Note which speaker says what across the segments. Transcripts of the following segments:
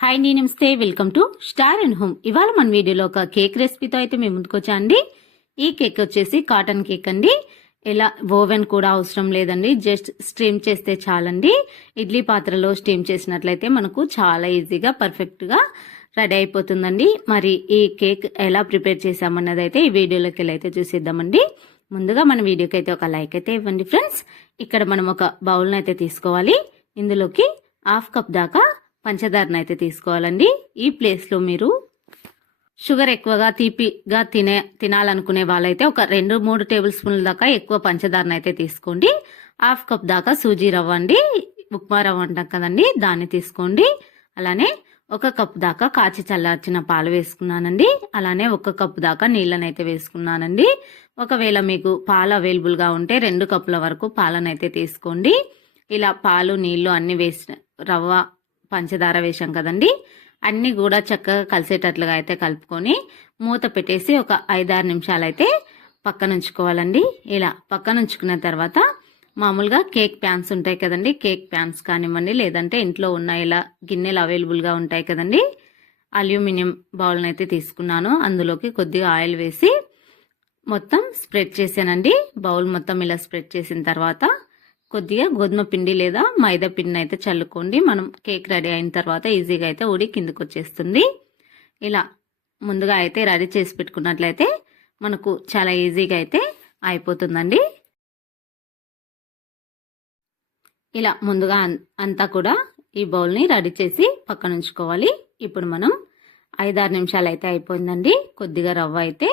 Speaker 1: Hi అండి నమస్తే. Welcome to star and home ఇవాళ మన వీడియోలో ఒక కేక్ రెసిపీతో అయితే మేము ముందుకు అండి ఈ కేక్ వచ్చేసి కాటన్ కేక్ అండి. ఇలా ఓవెన్ కూడా అవసరం లేదండి. జస్ట్ స్టీమ్ చేస్తే చాలండి. ఇడ్లీ పాత్రలో స్టీమ్ చేసినట్లయితే మనకు చాలా ఈజీగా పర్ఫెక్ట్గా రెడీ అయిపోతుందండి. మరి ఈ కేక్ ఎలా ప్రిపేర్ చేసామన్నది అయితే ఈ వీడియోలోకి వెళ్ళి అయితే చూసేద్దామండి. ముందుగా మన వీడియోకి అయితే ఒక లైక్ అయితే ఇవ్వండి ఫ్రెండ్స్. ఇక్కడ మనం ఒక బౌల్ని అయితే తీసుకోవాలి. ఇందులోకి హాఫ్ కప్ దాకా పంచదారను అయితే తీసుకోవాలండి. ఈ ప్లేస్లో మీరు షుగర్ ఎక్కువగా తీపిగా తినే తినాలనుకునే వాళ్ళైతే ఒక రెండు మూడు టేబుల్ స్పూన్ల దాకా ఎక్కువ పంచదారను అయితే తీసుకోండి. హాఫ్ కప్ దాకా సూజీ రవ్వ అండి. ఉప్మా రవ్వ అంటాం కదండి దాన్ని తీసుకోండి. అలానే ఒక కప్ దాకా కాచి చల్లార్చిన పాలు వేసుకున్నానండి. అలానే ఒక కప్ దాకా నీళ్ళనైతే అయితే వేసుకున్నానండి. ఒకవేళ మీకు పాలు అవైలబుల్గా ఉంటే రెండు కప్పుల వరకు పాలనైతే తీసుకోండి. ఇలా పాలు నీళ్ళు అన్ని వేసిన రవ్వ పంచదార వేసాం కదండి. అన్నీ కూడా చక్కగా కలిసేటట్లుగా అయితే కలుపుకొని మూత పెట్టేసి ఒక ఐదారు నిమిషాలు అయితే పక్కన ఉంచుకోవాలండి ఇలా పక్కన ఉంచుకున్న తర్వాత మామూలుగా కేక్ ప్యాన్స్ ఉంటాయి కదండి. కేక్ ప్యాన్స్ కానివ్వండి లేదంటే ఇంట్లో ఉన్న ఇలా గిన్నెలు అవైలబుల్గా ఉంటాయి కదండి. అల్యూమినియం బౌల్ని అయితే తీసుకున్నాను. అందులోకి కొద్దిగా ఆయిల్ వేసి మొత్తం స్ప్రెడ్ చేశానండి. బౌల్ మొత్తం ఇలా స్ప్రెడ్ చేసిన తర్వాత కొద్దిగా గోధుమ పిండి లేదా మైదా పిండిని అయితే చల్లుకోండి. మనం కేక్ రెడీ అయిన తర్వాత ఈజీగా అయితే ఉడి కిందకు వచ్చేస్తుంది. ఇలా ముందుగా అయితే రెడీ చేసి పెట్టుకున్నట్లయితే మనకు చాలా ఈజీగా అయితే అయిపోతుందండి. ఇలా ముందుగా అంతా కూడా ఈ బౌల్ని రెడీ చేసి పక్కన ఉంచుకోవాలి. ఇప్పుడు మనం ఐదారు నిమిషాలు అయితే అయిపోయిందండి. కొద్దిగా రవ్వ అయితే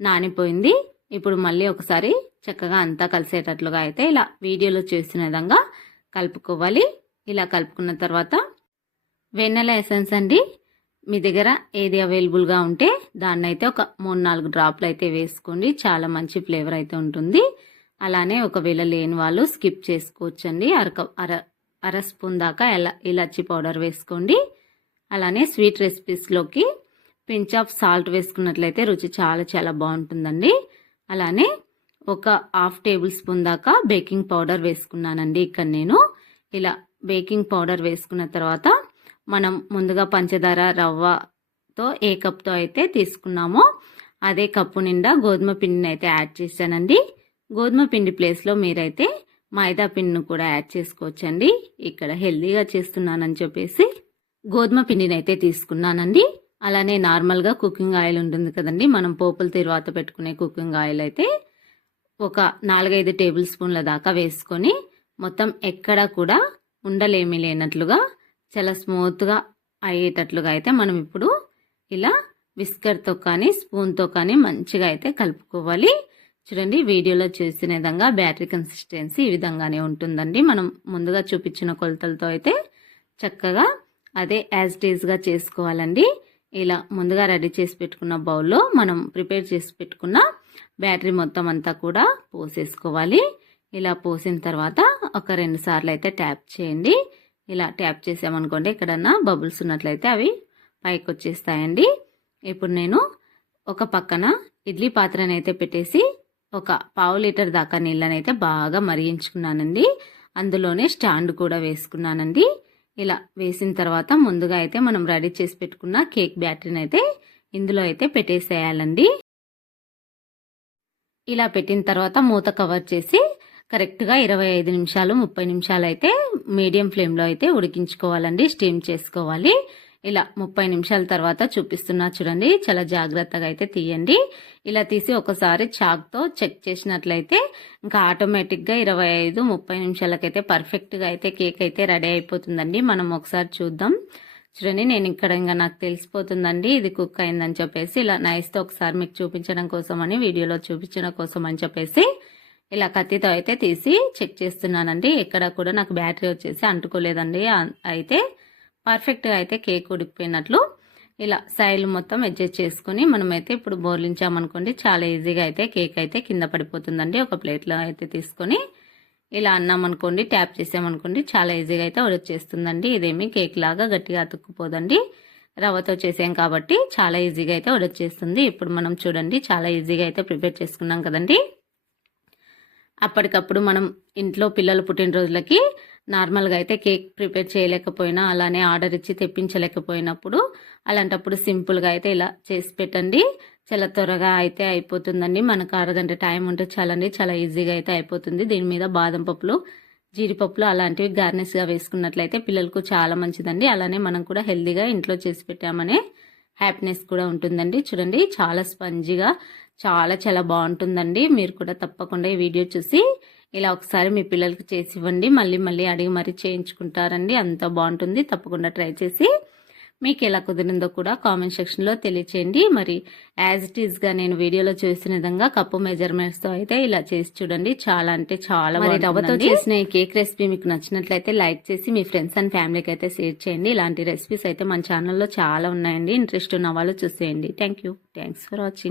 Speaker 1: నానిపోయింది. ఇప్పుడు మళ్ళీ ఒకసారి చక్కగా అంతా కలిసేటట్లుగా అయితే ఇలా వీడియోలో చేసిన విధంగా కలుపుకోవాలి. ఇలా కలుపుకున్న తర్వాత వెన్నెల ఎసెన్స్ అండి. మీ దగ్గర ఏది అవైలబుల్గా ఉంటే దాన్ని అయితే ఒక మూడు నాలుగు డ్రాప్లు అయితే వేసుకోండి. చాలా మంచి ఫ్లేవర్ అయితే ఉంటుంది. అలానే ఒకవేళ లేని వాళ్ళు స్కిప్ చేసుకోవచ్చండి. అరక అర అర స్పూన్ దాకా ఎలా ఇలాచి పౌడర్ వేసుకోండి. అలానే స్వీట్ రెసిపీస్లోకి పించ్ ఆఫ్ సాల్ట్ వేసుకున్నట్లయితే రుచి చాలా చాలా బాగుంటుందండి. అలానే ఒక హాఫ్ టేబుల్ స్పూన్ దాకా బేకింగ్ పౌడర్ వేసుకున్నానండి. ఇక్కడ నేను ఇలా బేకింగ్ పౌడర్ వేసుకున్న తర్వాత మనం ముందుగా పంచదార రవ్వతో ఏ కప్తో అయితే తీసుకున్నామో అదే కప్పు నిండా గోధుమ పిండిని అయితే యాడ్ చేశానండి. గోధుమ పిండి ప్లేస్లో మీరైతే మైదా పిండిని కూడా యాడ్ చేసుకోవచ్చండి. ఇక్కడ హెల్దీగా చేస్తున్నానని చెప్పేసి గోధుమ పిండిని అయితే తీసుకున్నానండి. అలానే నార్మల్గా కుకింగ్ ఆయిల్ ఉంటుంది కదండి. మనం పోపుల తర్వాత పెట్టుకునే కుకింగ్ ఆయిల్ అయితే ఒక నాలుగైదు టేబుల్ స్పూన్ల దాకా వేసుకొని మొత్తం ఎక్కడ కూడా ఉండలేమి లేనట్లుగా చాలా స్మూత్గా అయ్యేటట్లుగా అయితే మనం ఇప్పుడు ఇలా విస్కర్తో కానీ స్పూన్తో కానీ మంచిగా అయితే కలుపుకోవాలి. చూడండి వీడియోలో చూసిన విధంగా బ్యాటరీ కన్సిస్టెన్సీ ఈ విధంగానే ఉంటుందండి. మనం ముందుగా చూపించిన కొలతలతో అయితే చక్కగా అదే యాజ్ డేస్గా చేసుకోవాలండి. ఇలా ముందుగా రెడీ చేసి పెట్టుకున్న బౌల్లో మనం ప్రిపేర్ చేసి పెట్టుకున్న బ్యాటరీ మొత్తం అంతా కూడా పోసేసుకోవాలి. ఇలా పోసిన తర్వాత ఒక రెండు సార్లు అయితే ట్యాప్ చేయండి. ఇలా ట్యాప్ చేసామనుకోండి ఎక్కడన్నా బబుల్స్ ఉన్నట్లయితే అవి పైకి వచ్చేస్తాయండి. ఇప్పుడు నేను ఒక పక్కన ఇడ్లీ పాత్రని అయితే పెట్టేసి ఒక పావు లీటర్ దాకా నీళ్ళనైతే బాగా మరిగించుకున్నానండి. అందులోనే స్టాండ్ కూడా వేసుకున్నానండి. ఇలా వేసిన తర్వాత ముందుగా అయితే మనం రెడీ చేసి పెట్టుకున్న కేక్ బ్యాటరీని అయితే ఇందులో అయితే పెట్టేసేయాలండి. ఇలా పెట్టిన తర్వాత మూత కవర్ చేసి కరెక్ట్గా ఇరవై ఐదు నిమిషాలు ముప్పై నిమిషాలు అయితే మీడియం ఫ్లేమ్లో అయితే ఉడికించుకోవాలండి స్టీమ్ చేసుకోవాలి. ఇలా ముప్పై నిమిషాల తర్వాత చూపిస్తున్నా చూడండి చాలా జాగ్రత్తగా అయితే తీయండి. ఇలా తీసి ఒకసారి చాక్తో చెక్ చేసినట్లయితే ఇంకా ఆటోమేటిక్గా ఇరవై ఐదు ముప్పై నిమిషాలకైతే పర్ఫెక్ట్గా అయితే కేక్ అయితే రెడీ అయిపోతుందండి. మనం ఒకసారి చూద్దాం. చూడండి నేను ఇక్కడ ఇంకా నాకు తెలిసిపోతుందండి ఇది కుక్ అయిందని చెప్పేసి ఇలా నైస్తో ఒకసారి మీకు చూపించడం కోసం అని వీడియోలో చూపించడం కోసం అని చెప్పేసి ఇలా కత్తితో అయితే తీసి చెక్ చేస్తున్నానండి. ఎక్కడ కూడా నాకు బ్యాటరీ వచ్చేసి అంటుకోలేదండి. అయితే పర్ఫెక్ట్గా అయితే కేక్ ఉడికిపోయినట్లు ఇలా సైల్ మొత్తం అడ్జస్ట్ చేసుకుని మనమైతే ఇప్పుడు బోర్లించామనుకోండి చాలా ఈజీగా అయితే కేక్ అయితే కింద పడిపోతుందండి. ఒక ప్లేట్లో అయితే తీసుకొని ఇలా అన్నామనుకోండి ట్యాప్ చేసామనుకోండి చాలా ఈజీగా అయితే ఉడొచ్చేస్తుందండి ఇదేమి కేక్ లాగా గట్టిగా అతుక్కుపోదండి. రవ్వతో చేసాం కాబట్టి చాలా ఈజీగా అయితే ఉడొచ్చేస్తుంది ఇప్పుడు మనం చూడండి చాలా ఈజీగా అయితే ప్రిపేర్ చేసుకున్నాం కదండి. అప్పటికప్పుడు మనం ఇంట్లో పిల్లల పుట్టినరోజులకి నార్మల్గా అయితే కేక్ ప్రిపేర్ చేయలేకపోయినా అలానే ఆర్డర్ ఇచ్చి తెప్పించలేకపోయినప్పుడు అలాంటప్పుడు సింపుల్గా అయితే ఇలా చేసి పెట్టండి. చాలా త్వరగా అయితే అయిపోతుందండి. మనకు అరగంట టైం ఉంటే చాలండి. చాలా ఈజీగా అయితే అయిపోతుంది. దీని మీద బాదం పప్పులు జీడిపప్పులు అలాంటివి గార్నిష్గా వేసుకున్నట్లయితే పిల్లలకు చాలా మంచిదండి. అలానే మనం కూడా హెల్దీగా ఇంట్లో చేసి పెట్టామనే హ్యాపీనెస్ కూడా ఉంటుందండి. చూడండి చాలా స్పంజిగా చాలా చాలా బాగుంటుందండి. మీరు కూడా తప్పకుండా ఈ వీడియో చూసి ఇలా ఒకసారి మీ పిల్లలకి చేసి ఇవ్వండి. మళ్ళీ మళ్ళీ అడిగి మరీ చేయించుకుంటారండి. అంత బాగుంటుంది. తప్పకుండా ట్రై చేసి మీకు ఎలా కుదిరిందో కూడా కామెంట్ సెక్షన్లో తెలియచేయండి. మరి యాజ్ ఇట్ ఈస్గా నేను వీడియోలో చూసిన విధంగా కప్పు మెజర్మెంట్స్తో అయితే ఇలా చేసి చూడండి. చాలా అంటే చాలా మరి రవ్వతో చేసిన ఈ కేక్ రెసిపీ మీకు నచ్చినట్లయితే లైక్ చేసి మీ ఫ్రెండ్స్ అండ్ ఫ్యామిలీకి అయితే షేర్ చేయండి. ఇలాంటి రెసిపీస్ అయితే మన ఛానల్లో చాలా ఉన్నాయండి. ఇంట్రెస్ట్ ఉన్న వాళ్ళు చూసేయండి. Thank you thanks for watching